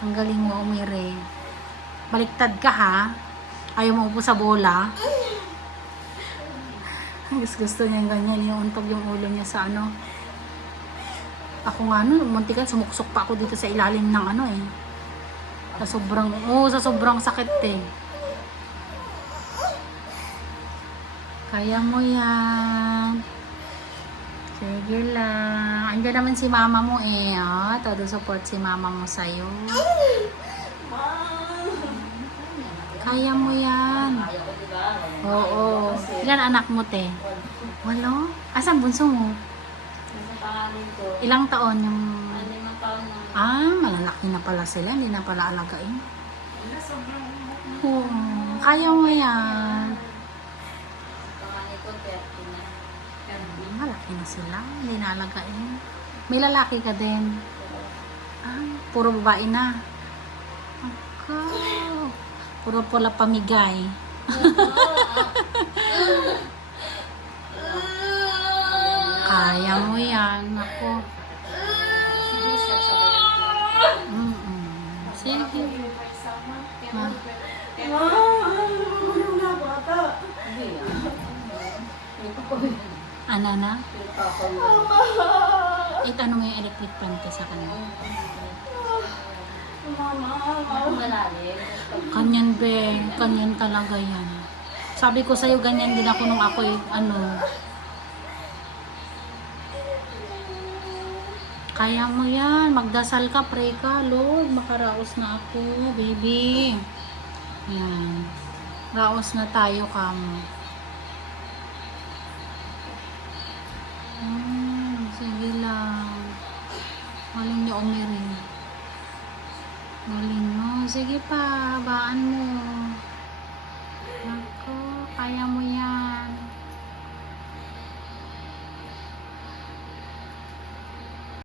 Ang galing mo, umiri. Baliktad ka ha. Ayaw mo upo sa bola. Gusto niya ganyan. Yung untog yung ulo niya sa ano. Ako nga muntikan sumuksok pa ako dito sa ilalim ng ano eh. Sa sobrang sakit eh. Kaya mo yan. Sige lang. Andiyan naman si mama mo eh. Oh, todo support si mama mo sa'yo. Kaya mo yan. Oo. Ilan anak mo te? Walo? Asan bunso mo? Ilang taon yung... malalaki na pala sila. Hindi na pala alagain. Oo. Kaya mo yan. Malaki na sila. Hindi na alagain. May lalaki ka din. Puro babae na. Puro pala pamigay. Kaya mo yan. Ako. Sige. Ano na? Ano mo yung electric fan ka sa kanya? Kanyan be, kanyan talaga yan. Sabi ko sa'yo, ganyan din ako nung ako Kaya mo yan, magdasal ka, pray ka, Lord, makaraos na ako, baby. Yan. Raos na tayo, kamo. Sige lang. Galing niyo umiri. Galing mo. Sige pa, baan mo. Ako, kaya mo